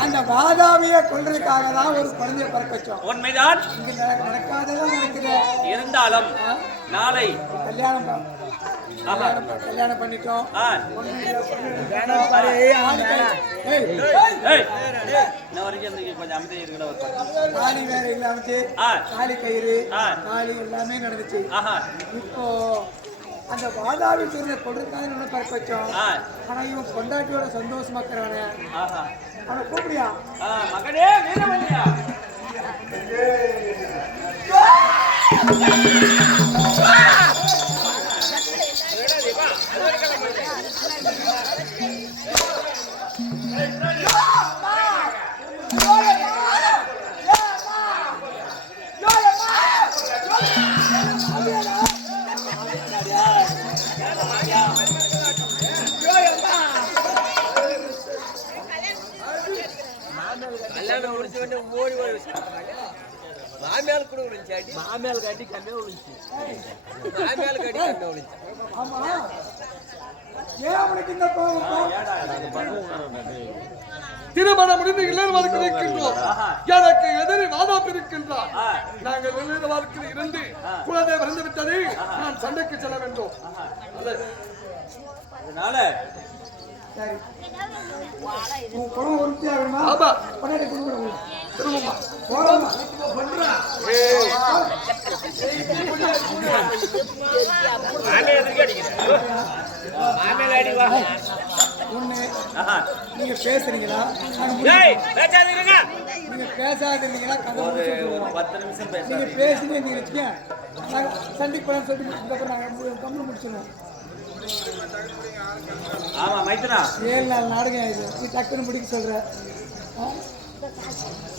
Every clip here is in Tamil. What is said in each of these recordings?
அந்த வாதாபிய கொள்றதுக்காக தான் ஒரு குழந்தைய பிறக்க வச்சோம் உண்மைதான் இங்க நட- நடக்காதெல்லாம் நடக்குது இருந்தாலும்? நாளை கல்யாணம் கல்யாணம் பண்ணிட்டோம் ஆ, பொண்ணு இல்ல, பொண்ணு இல்ல. ஆணி கை- ஏய், ஏய், இன்ன வரைக்கும் இந்த கொஞ்சம் அமைதியா இருக்கணும் ஒரு பக்கம். தாலி வேற இல்லாமச்சு. தாலி கயிறு. தாலி எல்லாமே நடந்துச்சு ஆஹா இப்போ அந்த சொல்றத கொள்றதுக்காக நம்ம பிறக்க வச்சோம் ஆனா இவன் பொண்டாட்டியோட சந்தோஷமா இருக்கிறானே. அவனை கூப்பிடியா? மகனே வீரமல்லியா? கல்யாணம் முடிச்ச உடனே ஓடி ஓடி மாமியால் கூட விழுந்துச்சாடி மாமேல் காட்டி கண்ணே விழுந்துச்சு. மாமியால் கடி கண்ணை விழுந்துச்சு. ஆமா ஏன் அவனுக்கு இந்த கோபம் திருமணம் முடிந்து இளைஞர் வாழ்க்கை இருக்கின்றோம். எனக்கு எதிரி வாதாப்பு இருக்கின்றார். ஆ. நாங்கள் இளைஞர் வாழ்க்கையில் இருந்து குழந்தை பிறந்து விட்டது நான் சண்டைக்கு செல்ல வேண்டும். அதனால ஒண்ணு ஆஹா நீங்க பேசுறீங்களா நாங்க முடிவு- ஏய் பேசாதீங்க. நீங்க பேசாதீங்களா. பத்து நிமிஷம் பேச நீங்க பேசினே நீங்க வச்சுக்க நாங்க சண்டைக்கு போலாம் சொல்லிட்டு இதுக்கப்புறம் நாங்க கம்மி முடிச்சிடுவோம் ஆமா மைத்துனா. ஏழு நாள் நாடகம் இது. நீ டக்குன்னு முடிக்க சொல்ற?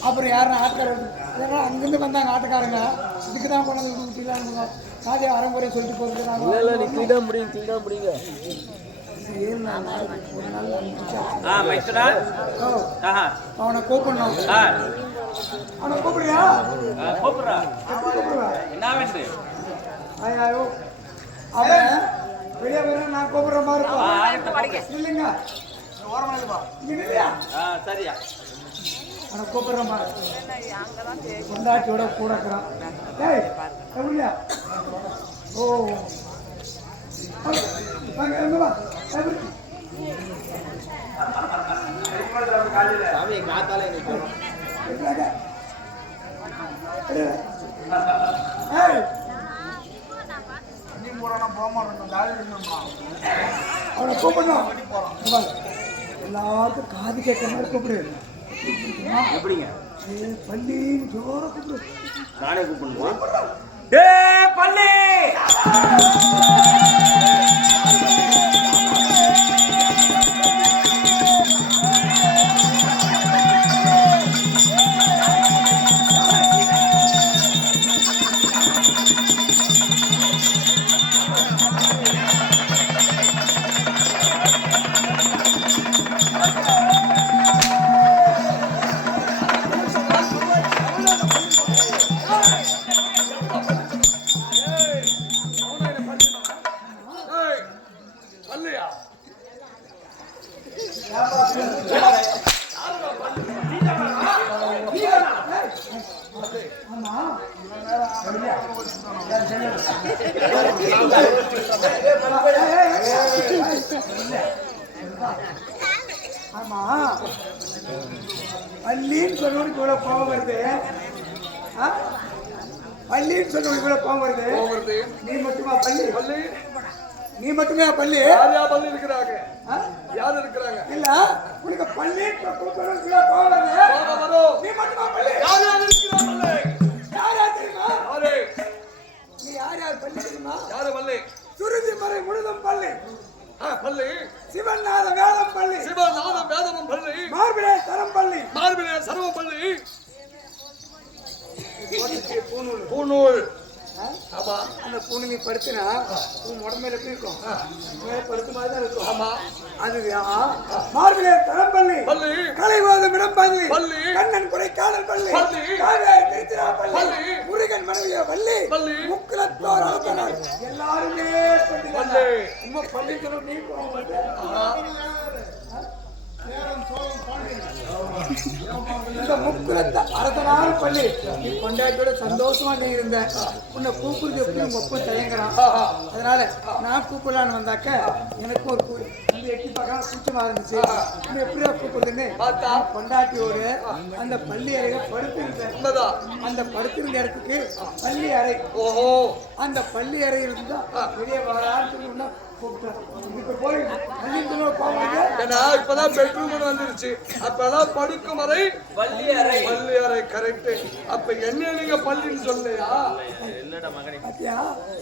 அப்புறம் யாரும் ஆட்டுக்காரர் இல்லைன்னா அங்கிருந்து வந்தாங்க ஆட்டுக்காரங்க. இதுக்கு தான் கொண்டாந்து விட்டு விட்டுலாங்க காதே அறமுறை சொல்லிட்டு போகிறாங்க கிளீனா முடியுங்க கிளீனா முடியுங்க ஏழு நாள் நாடகம் ஒரு நாள் முடிச்சா. ஆ மைத்துனா. ஓ ஆஹா அவனை கூப்பிடணும். ஆ. அவனை கூப்பிடுறியா? கூப்பிடுறா. என்ன வேண்டு ஐயோ. அவன் வெளியே வர நான் கூப்பிடுற மாதிரி இருக்கும். இல்லைங்க நில்லையா? ஆ சரியா. அவனை கூப்பிடுற மாதிரி பொண்டாட்டியோட கூட இருக்கிறான். ஏய் எப்படியா ஓ. வாங்க, வாங்க, இங்க வா. எப்படி? சாமி காத்தால எனக்கு எப்படியாங்க? எப்படியா? ஏய் அவனை கூப்பிடணும். எல்லாருக்கும் காது கேட்கற மாதிரி கூப்பிடு. எப்படிங்க? ஏய், பள்ளின்னு ஜோரா கூப்பிடு. நானே கூப்பிடணுமா? ஏ பள்ளி ஆமா. பள்ளின்னு சொன்னவனுக்கு இவ்வளவு கோபம் வருது? பள்ளின்னு சொன்னவனுக்கு இவ்வளவு கோபம் வருது. நீ மட்டுமா பள்ளி? பள்ளி. நீ மட்டுமே பள்ளி? யார் பள்ளி இருக்கிறாங்க? யார் இருக்கிறாங்க? இல்ல. உனக்கு வாங்க, வரோம். நீ மட்டுமா பள்ளி? யார் யார் இருக்கிறாங்க பள்ளி யார் யார் தெரியுமா யாரு நீ யார் யார் பள்ளி தெரியுமா யாரு பள்ளி சுருதி மறை முழுதும் பள்ளி பள்ளி சிவன் நாத வேதம் பள்ளி சிவநாதம் வேதமும் பள்ளி மார்பிலே தரம் பள்ளி மார்பிலே சர்வ பள்ளி பூநூல். ஆமா. அந்த பூனை நீ படுத்தினா உன் உடம்புல எப்படி இருக்கும் படுத்த மாதிரி தான் இருக்கும். ஆமா. அது மார்பிலே தரம் பள்ளி பள்ளி கலைவாதம் இடம் பள்ளி பள்ளி கண்ணன் குறை காதல் பள்ளி பள்ளி. காவேரி திருச்சிரா பள்ளி பள்ளி. முருகன் என் மனைவி வள்ளி வள்ளி. முக்குலத்தோர் அரசனார் எல்லாருமே பள்ளிதான் வள்ளி. உங்க பள்ளிக்கணும் நீ போக இந்த முக்குலத்த அரசனார் பள்ளி நீ கொண்டாட்டியோட சந்தோஷமா நீ இருந்த. உன்னை கூப்பிடுறது எப்படி உங்க தயங்குறான். அதனால நான் கூப்பிடலான்னு வந்தாக்க எனக்கு ஒரு வந்து எட்டி பார்க்க கூச்சமா இருந்துச்சு. இன்னும் எப்படியா கூப்பிடுதுன்னு பார்த்தா? நான் கொண்டாட்டியோட அந்த பள்ளி அறையில படுத்திருந்தேன். அந்த படுத்திருந்த இடத்துக்கு பள்ளி அறை. ஓஹோ. அந்த பள்ளி அறையில் இருந்தா வெளியே வரான்னு சொல்லி இப்பதான் பெட்ரூம் வந்துருச்சு. அப்பெல்லாம் படுக்கும் அறை பள்ளி அறை. பள்ளி அறை கரெக்ட் அப்ப என்ன நீங்க பள்ளின்னு சொல்லலையா? இல்லடா மகனே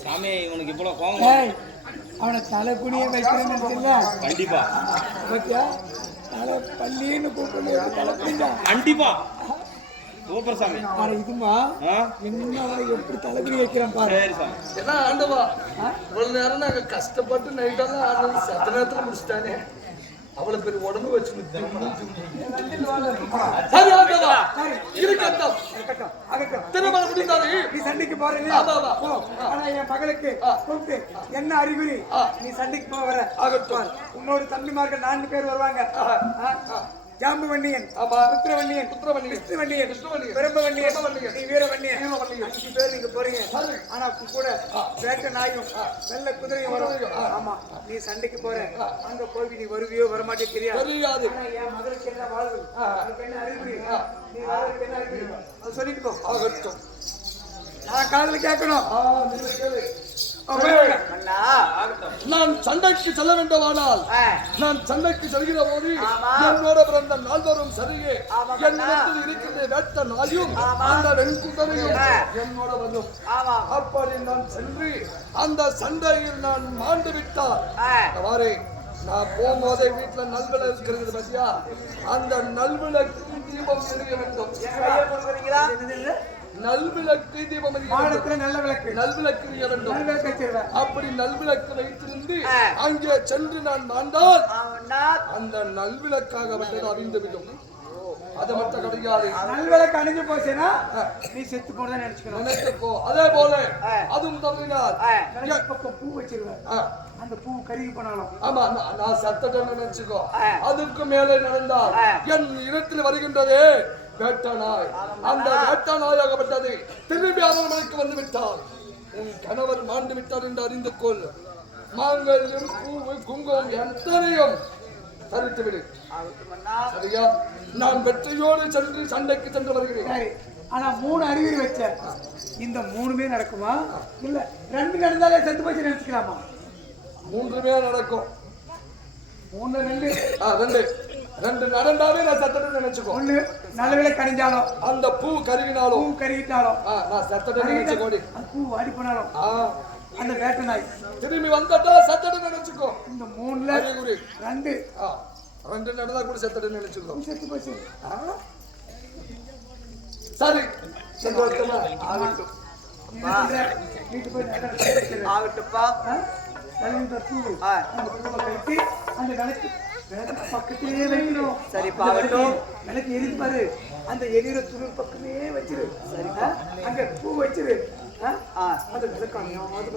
சாமி இவனுக்கு இவ்வளவு கோபம். அவனை தலை குனிய வைக்கிறேன்னு நினைச்சல கண்டிப்பா. பாத்தியா தலை பள்ளின்னு கூப்பிடல தலை குனிஞ்சா கண்டிப்பா. சூப்பர் சாமி இதுமா? ஆ? என்ன அவனை எப்படி தலை குனி வைக்கிறான் பாரு. சரி சாமி ஏன்னா ஆண்டவா? இவ்வளவு நேரம் நாங்க கஷ்டப்பட்டு நைட்டெல்லாம் ஆனது சத்த நேரத்துல முடிச்சிட்டானே. அவ்வளவு பெரிய உடம்பு வச்சு. திருமணம் நீ சண்டைக்கு போறீங்க ஆனா என் மகளுக்கு கூப்பிட்டு என்ன அறிகுறி? நீ சண்டைக்கு வர. ஆகட்டும். உன்னோட தம்பிமார்கள் நான்கு பேர் வருவாங்க. ஆ? ஜாம்புவன்னியன். ஆமா. புத்திரவன்னியன் புத்திரவன்னியன். கிருஷ்ணவன்னியன். கிருஷ்ணவன்னியன். பிரம்மவன்னியன். பிரம்மவன்னியன். நீ வீரவன்னியன். அஞ்சு பேர் நீங்க போறீங்க. ஆனா கூட வேட்ட நாயும் வெள்ள குதிரையும் வரும். ஆமா. நீ சண்டைக்கு போற. அங்க போய் நீ வருவியோ வரமாட்டே தெரியாது. தெரியாது. என் மகளுக்கு என்ன வாழ்வு? என்ன அறிகுறி நீ அது சொல்லிட்டு போ. நான் காதுல கேட்கணும். நான் சண்டைக்கு செல்ல வேண்டுமானால் நான் சண்டைக்கு செல்கிற போது என்னோட பிறந்த நால்வரும் சரியே. என்னிடத்தில் இருக்கின்ற வேட்ட நாயும் அந்த வெண்குதிரையும் என்னோட வரும் அப்படி நான் சென்று அந்த சண்டையில் நான் மாண்டு விட்டால் வாரே நான் போகும்போதே வீட்டுல நல்விளக்கு இருக்கிறது பத்தியா? அந்த நல்விளக்கு தீபம் எரிய வேண்டும்? நல்விளக்கு தீபம் எரிய வேண்டும். மாடத்துல நல்ல விளக்கு. நல்விளக்கு எரிய வேண்டும். நல்ல விளக்கு வச்சிருவேன் அப்படி நல்விளக்கு வைத்திருந்து அங்கே சென்று நான் மாண்டால் அந்த நல்விளக்காக வந்தது அறிந்துவிடும். அது மட்டும் கிடையாது. நல்ல விளக்கு அணிஞ்சு போச்சுன்னா நீ செத்து போனதான் நினைச்சுக்கணும். அதே போல அதுவும் தவறினால் பூ வச்சிருவேன். அந்த பூ கருகி போனாலும். ஆமா நான் நான் சத்தத்தை நினைச்சுக்கோ. அதுக்கு மேலே நடந்தால் என் இடத்தில் வருகின்றதே வேட்ட நாய் அந்த வேட்ட நாயாகப்பட்டது திரும்பி அரண்மனைக்கு வந்து விட்டால் உன் கணவர் மாண்டு விட்டார் என்று அறிந்து கொள். மாங்கல்யம் பூவு குங்குமம் எத்தனையும் தரித்து விடு சரியா? நான் வெற்றியோடு சென்று சண்டைக்கு சென்று வருகிறேன். ஆனா மூணு அறிகுறி வச்ச. இந்த மூணுமே நடக்குமா? இல்ல ரெண்டு நடந்தாலே செத்து போச்சு நினைச்சுக்கலாமா? மூன்றுமே நடக்கும். மூணு ரெண்டு. ரெண்டு. ரெண்டு நடந்தாவே நான் சத்தத்தை நினைச்சுக்கோ. ஒண்ணு நல்ல விளக்கு அணிஞ்சாலும் அந்த பூ பூ கருகினாலும் கருகிட்டாலும் ஆ, நான் சத்தத்தை நினைச்சுக்கோடி. பூ வாடி போனாலும் அந்த வேட்டை நாய் திரும்பி வந்தட்டா சத்தத்தை நினைச்சுக்கோ. இந்த மூணுல ரெண்டு. ரெண்டு நடந்தா கூட சத்தத்தை நினைச்சுக்கோ. செத்து போச்சு. சரி. சந்தோஷமா? ஆகட்டும். ஆகட்டும்ப்பா. பூ அந்த கட்டி அந்த விளக்கு விளக்கு பக்கத்திலேயே வைக்கணும். சரிப்பா, அந்த விளக்கு- எரிஞ்சு பாரு. அந்த எரியிற துணி பக்கமே வச்சிரு. ஆ? அங்க பூ வச்சிரு. ஆ? ஆ. அந்த விளக்கு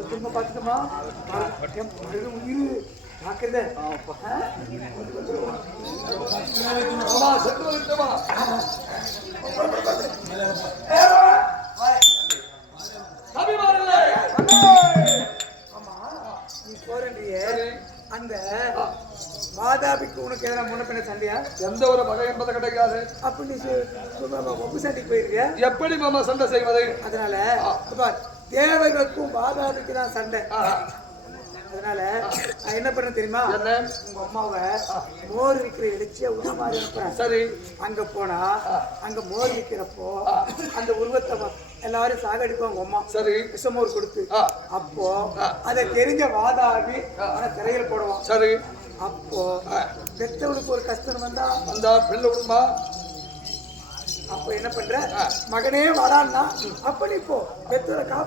திரும்ப பார்த்துக்கமா? உயிர். பார்க்கறத. அபிமானங்களே. ஆமா நீ போறேன்றியே. சரி. அந்த மாதாபிக்கு உனக்கு எதனா முன்ன பின்ன சண்டையா? எந்த ஒரு வகை என்பது கிடைக்காது அப்ப நீ ஒப்பு சண்டைக்கு போயிருக்கியா? எப்படி மாமா சண்டை செய்வது? அதனால தேவர்களுக்கும் மாதாபிக்கு தான் சண்டை. அதனால நான் என்ன பண்ண தெரியுமா? உங்க அம்மாவை மோர் விற்கிற இடிச்சியா மாதிரி அனுப்புறேன் சரி. அங்க போனா அங்க மோர் விற்கிறப்போ அந்த உருவத்தை எல்லாரும் சாகடிப்பாங்க அம்மா. சரி. விஷமோர் கொடுத்து. அப்போ அதை தெரிஞ்ச வாதாபி அவனை திரையில் போடுவான். சரி. அப்போ பெத்தவனுக்கு ஒரு கஷ்டம் வந்தா அந்த பிள்ளை விடுமா அப்போ என்ன பண்ற? மகனே வரான்னா அப்ப நீ போ. பெத்தவரை காப்பா